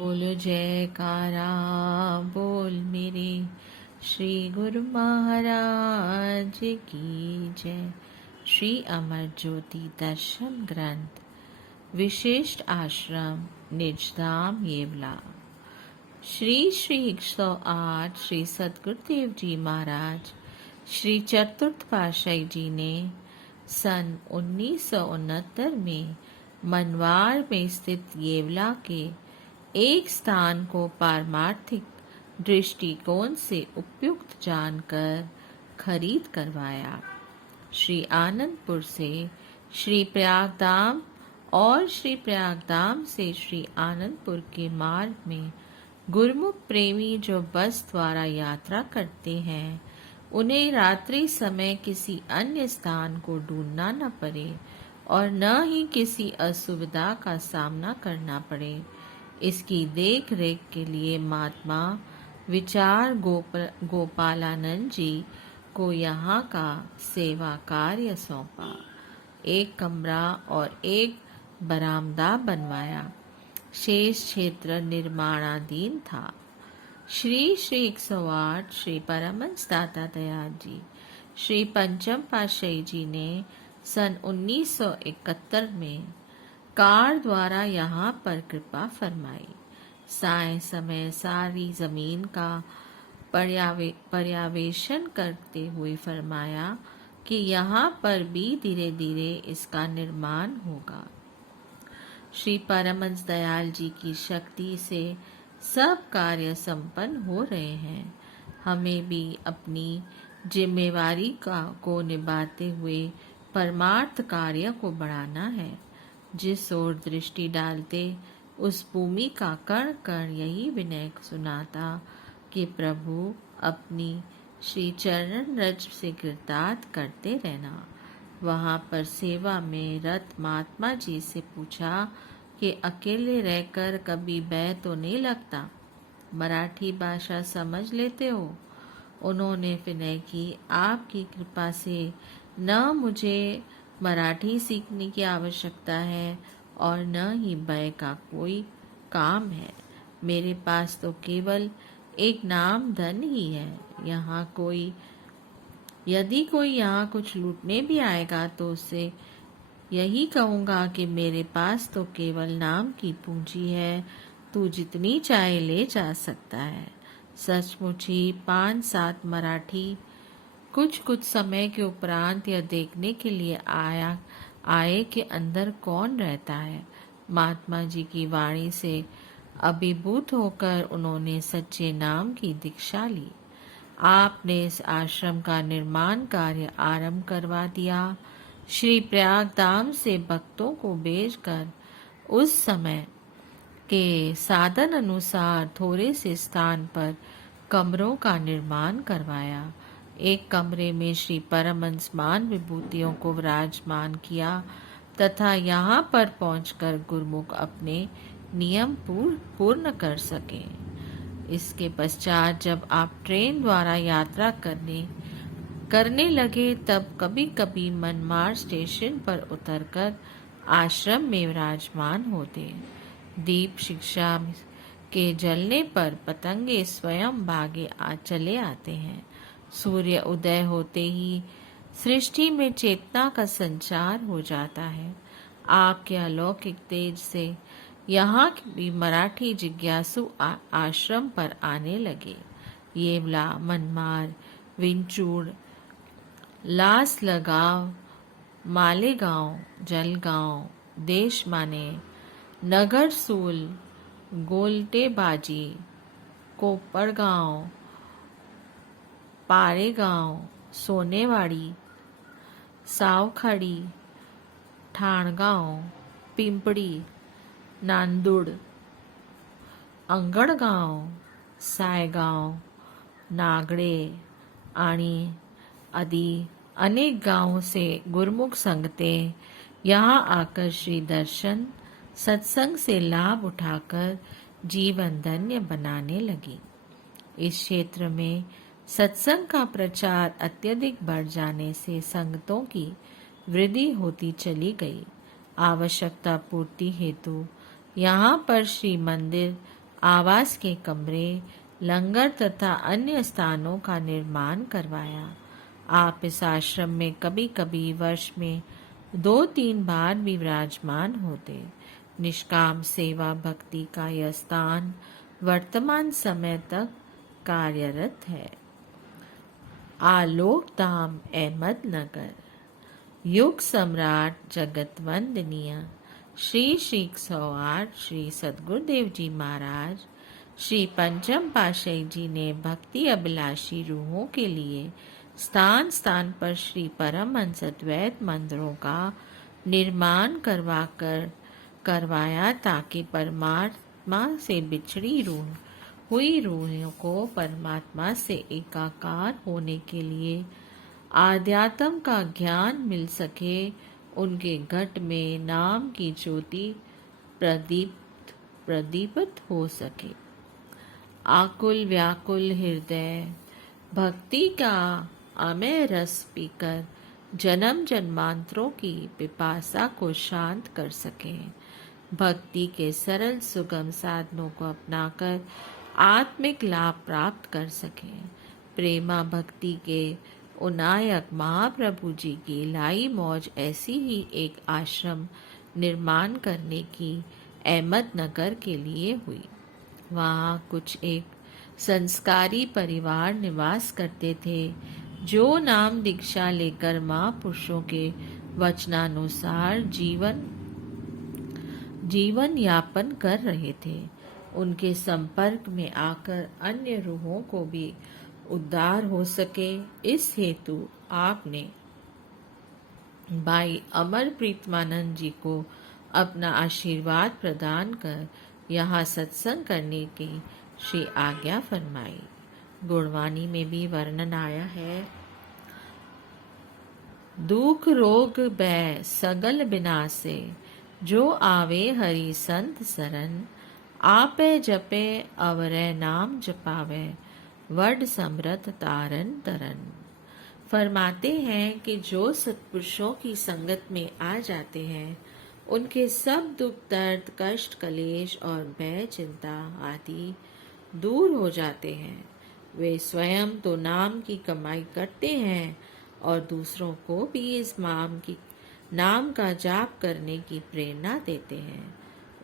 बोलो जयकारा बोल मेरे श्री गुरु महाराज की जय। श्री अमर ज्योति दर्शन ग्रंथ विशिष्ट आश्रम निजधाम येवला। श्री श्री 108 श्री सतगुरुदेव जी महाराज श्री चतुर्थ पातशाही जी ने सन 1969 में मनवार में स्थित येवला के एक स्थान को पारमार्थिक दृष्टिकोण से उपयुक्त जानकर खरीद करवाया। श्री आनंदपुर से श्री प्रयागधाम और श्री प्रयागधाम से श्री आनंदपुर के मार्ग में गुरुमुख प्रेमी जो बस द्वारा यात्रा करते हैं, उन्हें रात्रि समय किसी अन्य स्थान को ढूंढना न पड़े और न ही किसी असुविधा का सामना करना पड़े। इसकी देख रेख के लिए महात्मा विचार गोपालानंद जी को यहाँ का सेवा कार्य सौंपा। एक कमरा और एक बरामदा बनवाया। शेष क्षेत्र निर्माणाधीन था। श्री श्री 108 श्री परमहंस दाता दयाल जी श्री पंचम पातशाही जी ने सन 1971 में कार द्वारा यहाँ पर कृपा फरमाई। साय समय सारी जमीन का पर्यवेक्षण करते हुए फरमाया कि यहाँ पर भी धीरे धीरे इसका निर्माण होगा। श्री परमहंस दयाल जी की शक्ति से सब कार्य संपन्न हो रहे हैं। हमें भी अपनी जिम्मेवारी को निभाते हुए परमार्थ कार्य को बढ़ाना है। जिस ओर दृष्टि डालते उस भूमि का कण कण यही विनय सुनाता कि प्रभु अपनी श्री चरण रज से कृतार्थ करते रहना। वहाँ पर सेवा में रत महात्मा जी से पूछा कि अकेले रहकर कभी भय तो नहीं लगता? मराठी भाषा समझ लेते हो? उन्होंने विनय की, आपकी कृपा से न मुझे मराठी सीखने की आवश्यकता है और न ही भय का कोई काम है। मेरे पास तो केवल एक नाम धन ही है। यदि कोई यहाँ कुछ लूटने भी आएगा तो उससे यही कहूँगा कि मेरे पास तो केवल नाम की पूंजी है, तू जितनी चाहे ले जा सकता है। सचमुच ही 5-7 मराठी कुछ समय के उपरांत यह देखने के लिए आए कि अंदर कौन रहता है। महात्मा जी की वाणी से अभिभूत होकर उन्होंने सच्चे नाम की दीक्षा ली। आपने इस आश्रम का निर्माण कार्य आरंभ करवा दिया। श्री प्रयागधाम से भक्तों को भेजकर उस समय के साधन अनुसार थोड़े से स्थान पर कमरों का निर्माण करवाया। एक कमरे में श्री परमहंस मान विभूतियों को विराजमान किया तथा यहाँ पर पहुंचकर गुरुमुख अपने नियम पूर्ण कर सके। इसके पश्चात जब आप ट्रेन द्वारा यात्रा करने लगे तब कभी कभी मनमाड़ स्टेशन पर उतरकर आश्रम में विराजमान होते। दीप शिक्षा के जलने पर पतंगे स्वयं भागे चले आते हैं। सूर्य उदय होते ही सृष्टि में चेतना का संचार हो जाता है। आपके अलौकिक तेज से यहाँ भी मराठी जिज्ञासु आश्रम पर आने लगे। येवला, मनमार, विंचूर, लासलगांव, मालेगांव, जलगांव, देशमाने, नगरसूल, गोलटेबाजी, कोपरगांव, पारेगांव, सोनेवाड़ी, सावखाड़ी, ठाणगांव, पिंपड़ी, नांदुड़, अंगणगांव, सायगांव, नागड़े आणि आदि अनेक गांवों से गुरुमुख संगतें यहाँ आकर श्री दर्शन सत्संग से लाभ उठाकर जीवन धन्य बनाने लगी। इस क्षेत्र में सत्संग का प्रचार अत्यधिक बढ़ जाने से संगतों की वृद्धि होती चली गई। आवश्यकता पूर्ति हेतु यहाँ पर श्री मंदिर आवास के कमरे, लंगर तथा अन्य स्थानों का निर्माण करवाया। आप इस आश्रम में कभी कभी वर्ष में 2-3 बार भी विराजमान होते। निष्काम सेवा भक्ति का यह स्थान वर्तमान समय तक कार्यरत है। आलोक धाम अहमदनगर। युग सम्राट जगत वंदनीय श्री 108 श्री सद्गुरुदेव जी महाराज श्री पंचम पातशाही जी ने भक्ति अभिलाषी रूहों के लिए स्थान स्थान पर श्री परमहंस अद्वैत मंदिरों का निर्माण करवाया ताकि परमात्मा से बिछड़ी हुई रूहों को परमात्मा से एकाकार होने के लिए आध्यात्म का ज्ञान मिल सके, उनके घट में नाम की ज्योति प्रदीपित हो सके। आकुल व्याकुल हृदय भक्ति का अमय रस पीकर जन्म जन्मांतरों की पिपासा को शांत कर सके। भक्ति के सरल सुगम साधनों को अपनाकर आत्मिक लाभ प्राप्त कर सके। प्रेमा भक्ति के उनायक महाप्रभु जी की लाई मौज ऐसी ही एक आश्रम निर्माण करने की अहमदनगर के लिए हुई। वहाँ कुछ एक संस्कारी परिवार निवास करते थे जो नाम दीक्षा लेकर महापुरुषों के वचनानुसार जीवन यापन कर रहे थे। उनके संपर्क में आकर अन्य रूहों को भी उद्धार हो सके, इस हेतु आपने भाई अमर प्रीतमानंद जी को अपना आशीर्वाद प्रदान कर यहाँ सत्संग करने की श्री आज्ञा फरमाई। गुणवाणी में भी वर्णन आया है। दुख रोग भय सगल बिनासे, जो आवे हरि संत सरन, आपे जपे अवरै नाम जपावे, वड समरथ तारन तरन। फरमाते हैं कि जो सत्पुरुषों की संगत में आ जाते हैं उनके सब दुख दर्द कष्ट कलेश और भय चिंता आदि दूर हो जाते हैं। वे स्वयं तो नाम की कमाई करते हैं और दूसरों को भी इस नाम का जाप करने की प्रेरणा देते हैं।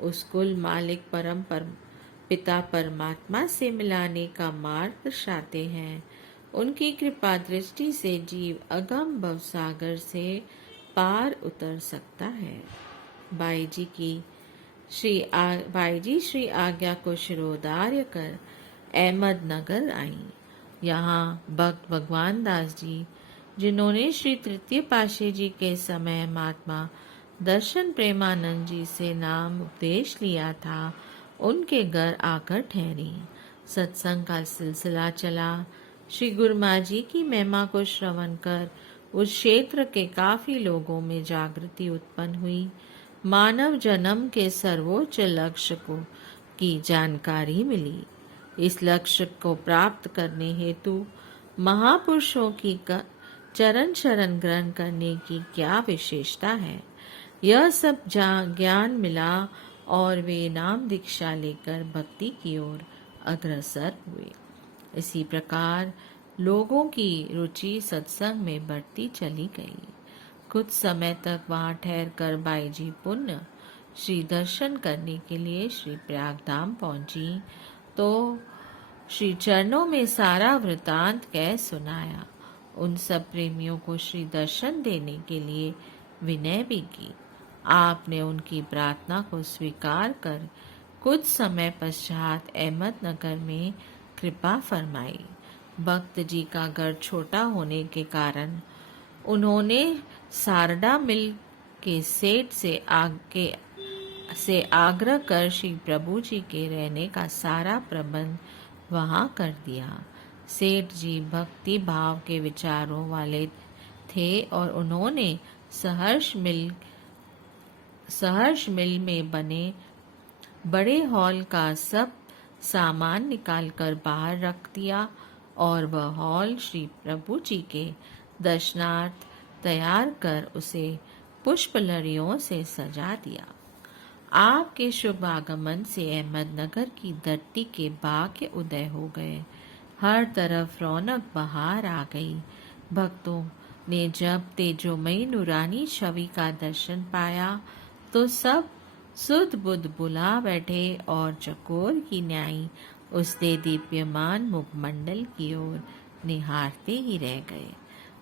उस कुल मालिक परम पिता परमात्मा से मिलाने का मार्ग दर्शाते हैं। उनकी कृपा दृष्टि से जीव अगम भवसागर से पार उतर सकता है। बाई जी श्री आज्ञा को शिरोधार्य कर अहमदनगर आई। यहाँ भक्त भगवान दास जी, जिन्होंने श्री तृतीय पातशाही जी के समय महात्मा दर्शन प्रेमानंद जी से नाम उपदेश लिया था, उनके घर आकर ठहरी। सत्संग का सिलसिला चला। श्री गुरुमा जी की महिमा को श्रवण कर उस क्षेत्र के काफी लोगों में जागृति उत्पन्न हुई। मानव जन्म के सर्वोच्च लक्ष्य की जानकारी मिली। इस लक्ष्य को प्राप्त करने हेतु महापुरुषों की चरण शरण ग्रहण करने की क्या विशेषता है, यह सब ज्ञान मिला और वे नाम दीक्षा लेकर भक्ति की ओर अग्रसर हुए। इसी प्रकार लोगों की रुचि सत्संग में बढ़ती चली गई। कुछ समय तक वहां ठहर कर बाई जी पुण्य श्री दर्शन करने के लिए श्री प्रयागधाम पहुंची तो श्री चरणों में सारा वृतांत कह सुनाया। उन सब प्रेमियों को श्री दर्शन देने के लिए विनय भी की। आपने उनकी प्रार्थना को स्वीकार कर कुछ समय पश्चात अहमदनगर में कृपा फरमाई। भक्त जी का घर छोटा होने के कारण उन्होंने सारडा मिल के सेठ से आग्रह कर श्री प्रभु जी के रहने का सारा प्रबंध वहां कर दिया। सेठ जी भक्ति भाव के विचारों वाले थे और उन्होंने सहर्ष मिल में बने बड़े हॉल का सब सामान निकालकर बाहर रख दिया और वह हॉल श्री प्रभु जी के दर्शनार्थ तैयार कर उसे पुष्प लड़ियों से सजा दिया। आपके शुभ आगमन से अहमदनगर की धरती के भाग्य उदय हो गए। हर तरफ रौनक बहार आ गई। भक्तों ने जब तेजोमयी नूरानी छवि का दर्शन पाया तो सब सुध बुध बुला बैठे और चकोर की न्यायी उसके दीप्यमान मुखमंडल की ओर निहारते ही रह गए।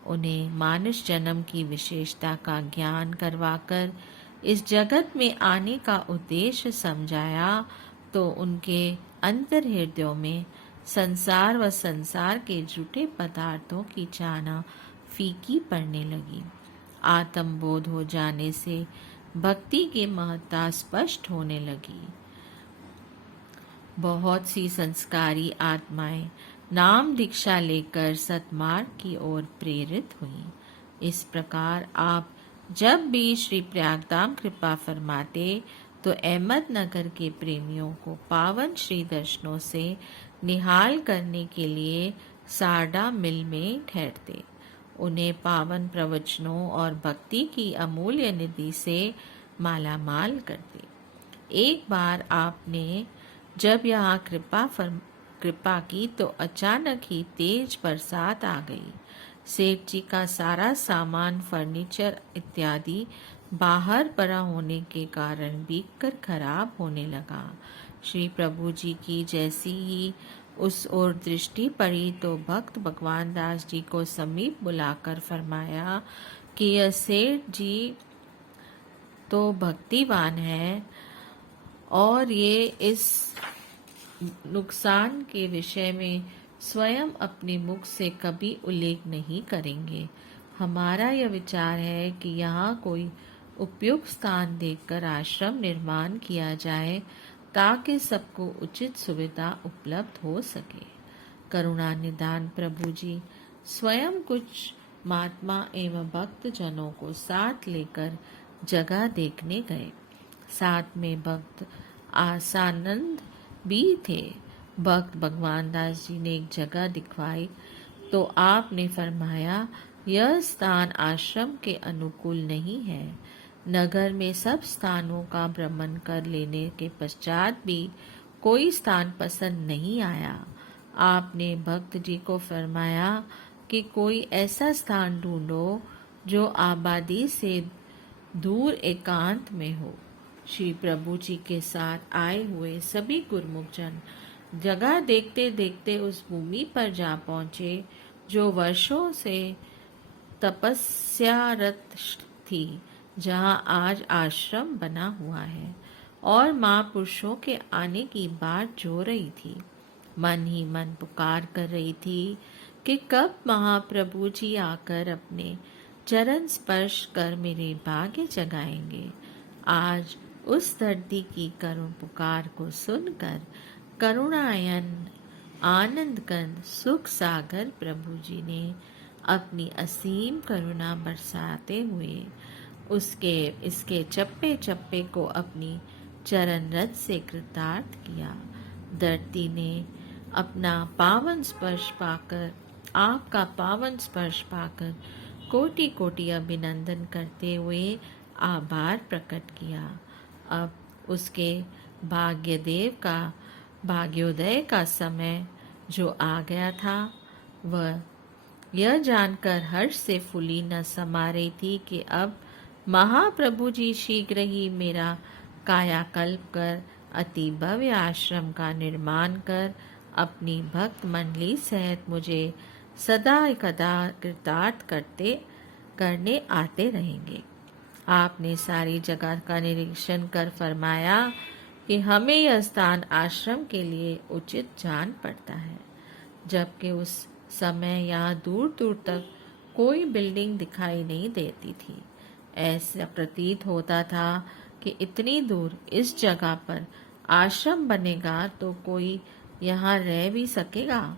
उन्हें मानुष जन्म की विशेषता का ज्ञान करवाकर इस जगत में आने का उद्देश्य समझाया तो उनके अंतर हृदयों में संसार व संसार के झूठे पदार्थों की चाहना फीकी पड़ने लगी। आत्मबोध हो जाने से भक्ति की महत्ता स्पष्ट होने लगी। बहुत सी संस्कारी आत्माएं नाम दीक्षा लेकर सतमार्ग की ओर प्रेरित हुईं। इस प्रकार आप जब भी श्री प्रयागधाम कृपा फरमाते तो अहमदनगर के प्रेमियों को पावन श्री दर्शनों से निहाल करने के लिए सारडा मिल में ठहरते। उन्हें पावन प्रवचनों और भक्ति की अमूल्य निधि से मालामाल करते। एक बार आपने जब यहाँ कृपा की तो अचानक ही तेज बरसात आ गई। सेठ जी का सारा सामान, फर्नीचर इत्यादि बाहर पड़ा होने के कारण भीगकर खराब होने लगा। श्री प्रभु जी की जैसी ही उस ओर दृष्टि पड़ी तो भक्त भगवान दास जी को समीप बुलाकर फरमाया कि यह सेठ जी तो भक्तिवान है और ये इस नुकसान के विषय में स्वयं अपने मुख से कभी उल्लेख नहीं करेंगे। हमारा यह विचार है कि यहाँ कोई उपयुक्त स्थान देखकर आश्रम निर्माण किया जाए ताकि सबको उचित सुविधा उपलब्ध हो सके। करुणा निदान प्रभु जी स्वयं कुछ महात्मा एवं भक्त जनों को साथ लेकर जगह देखने गए। साथ में भक्त आसानंद भी थे। भक्त भगवान दास जी ने एक जगह दिखवाई तो आपने फरमाया, यह स्थान आश्रम के अनुकूल नहीं है। नगर में सब स्थानों का भ्रमण कर लेने के पश्चात भी कोई स्थान पसंद नहीं आया। आपने भक्त जी को फरमाया कि कोई ऐसा स्थान ढूंढो जो आबादी से दूर एकांत में हो। श्री प्रभु जी के साथ आए हुए सभी गुरमुख जन जगह देखते देखते उस भूमि पर जा पहुंचे जो वर्षों से तपस्यारत थी, जहां आज आश्रम बना हुआ है और महापुरुषों के आने की बाट जो रही थी। मन ही मन पुकार कर रही थी कि कब महाप्रभु जी आकर अपने चरण स्पर्श कर मेरे भाग्य जगाएंगे। आज उस धरती की करुण पुकार को सुनकर करुणायन आनंद कंद सुख सागर प्रभु जी ने अपनी असीम करुणा बरसाते हुए इसके चप्पे चप्पे को अपनी चरण रथ से कृतार्थ किया। धरती ने अपना पावन स्पर्श पाकर आपका पावन स्पर्श पाकर कोटि कोटि अभिनंदन करते हुए आभार प्रकट किया। अब उसके भाग्योदय का समय जो आ गया था, वह यह जानकर हर्ष से फूली न समा रही थी कि अब महाप्रभु जी शीघ्र ही मेरा कायाकल्प कर अति भव्य आश्रम का निर्माण कर अपनी भक्त मंडली सहित मुझे सदा कदा कृतार्थ करने आते रहेंगे। आपने सारी जगह का निरीक्षण कर फरमाया कि हमें यह स्थान आश्रम के लिए उचित जान पड़ता है, जबकि उस समय यहाँ दूर दूर तक कोई बिल्डिंग दिखाई नहीं देती थी। ऐसा प्रतीत होता था कि इतनी दूर इस जगह पर आश्रम बनेगा तो कोई यहाँ रह भी सकेगा।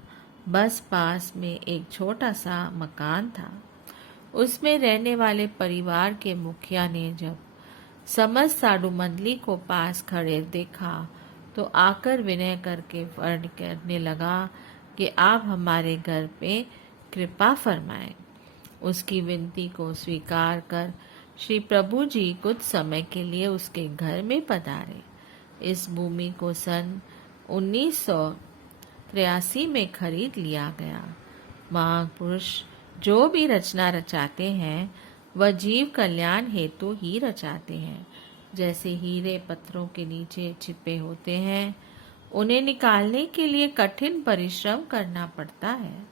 बस पास में एक छोटा सा मकान था। उसमें रहने वाले परिवार के मुखिया ने जब समस्त साधु मंडली को पास खड़े देखा तो आकर विनय करके वर्ण करने लगा कि आप हमारे घर पे कृपा फरमाएं। उसकी विनती को स्वीकार कर श्री प्रभु जी कुछ समय के लिए उसके घर में पधारे। इस भूमि को सन 1983 में खरीद लिया गया। महापुरुष जो भी रचना रचाते हैं वह जीव कल्याण हेतु ही रचाते हैं। जैसे हीरे पत्थरों के नीचे छिपे होते हैं, उन्हें निकालने के लिए कठिन परिश्रम करना पड़ता है,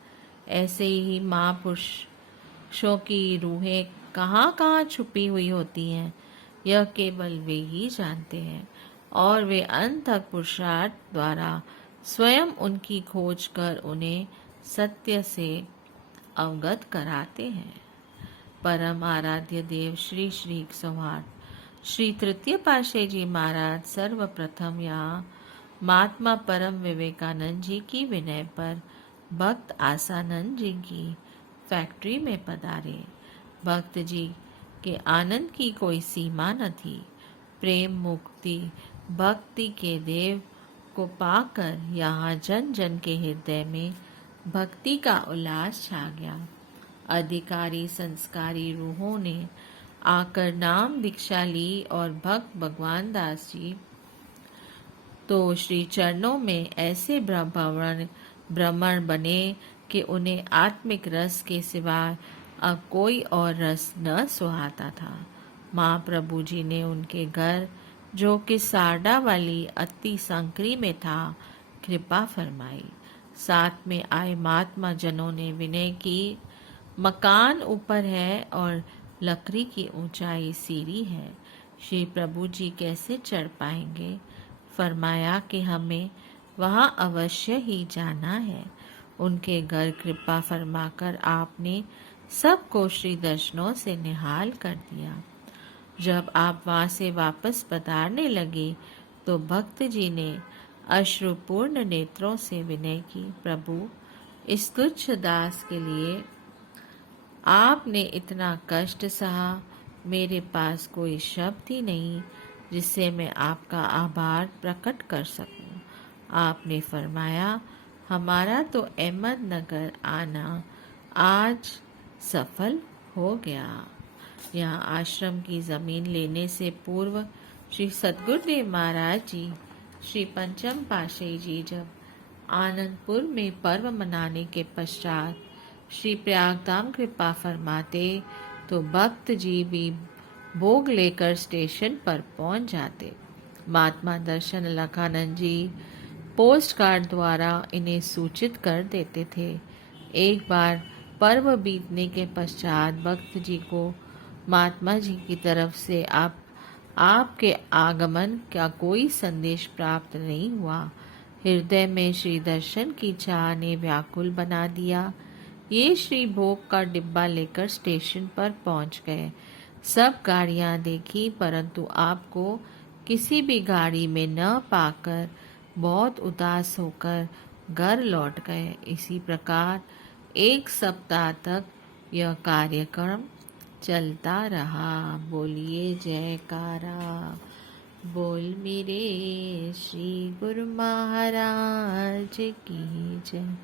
ऐसे ही महापुरुषों की रूहें कहाँ कहाँ छुपी हुई होती हैं, यह केवल वे ही जानते हैं और वे अनथक पुरुषार्थ द्वारा स्वयं उनकी खोज कर उन्हें सत्य से अवगत कराते हैं। परम आराध्य देव श्री श्री 108 श्री तृतीय पातशाही जी महाराज सर्वप्रथम यहाँ महात्मा परम विवेकानंद जी की विनय पर भक्त आसानंद जी की फैक्ट्री में पधारे। भक्त जी के आनंद की कोई सीमा न थी। प्रेम मुक्ति भक्ति के देव को पाकर यहाँ जन जन के हृदय में भक्ति का उल्लास छा गया। अधिकारी संस्कारी रूहों ने आकर नाम दीक्षा ली और भक्त भगवान दास जी तो श्री चरणों में ऐसे भ्रमण बने कि उन्हें आत्मिक रस के सिवाय अब कोई और रस न सुहाता था। महाप्रभु जी ने उनके घर, जो कि सारडा वाली अति संकरी में था, कृपा फरमाई। साथ में आए महात्मा जनों ने विनय की, मकान ऊपर है और लकड़ी की ऊंचाई सीढ़ी है, श्री प्रभु जी कैसे चढ़ पाएंगे। फरमाया कि हमें वहां अवश्य ही जाना है। उनके घर कृपा फरमाकर आपने सबको श्री दर्शनों से निहाल कर दिया। जब आप वहां से वापस पधारने लगे तो भक्त जी ने अश्रुपूर्ण नेत्रों से विनय की, प्रभु इस तुच्छ दास के लिए आपने इतना कष्ट सहा, मेरे पास कोई शब्द ही नहीं जिससे मैं आपका आभार प्रकट कर सकूं। आपने फरमाया, हमारा तो अहमदनगर आना आज सफल हो गया। यहाँ आश्रम की जमीन लेने से पूर्व श्री सद्गुरुदेव महाराज जी, श्री पंचम पातशाही जी जब आनंदपुर में पर्व मनाने के पश्चात श्री प्रयागधाम कृपा फरमाते तो भक्त जी भी भोग लेकर स्टेशन पर पहुंच जाते। महात्मा दर्शन लखानंद जी पोस्ट कार्ड द्वारा इन्हें सूचित कर देते थे। एक बार पर्व बीतने के पश्चात भक्त जी को महात्मा जी की तरफ से आपके आगमन का कोई संदेश प्राप्त नहीं हुआ। हृदय में श्री दर्शन की चाह ने व्याकुल बना दिया। ये श्री भोग का डिब्बा लेकर स्टेशन पर पहुंच गए। सब गाड़ियां देखी परंतु आपको किसी भी गाड़ी में न पाकर बहुत उदास होकर घर लौट गए। इसी प्रकार 1 सप्ताह तक यह कार्यक्रम चलता रहा। बोलिए जयकारा बोल मेरे श्री गुरु महाराज की जय।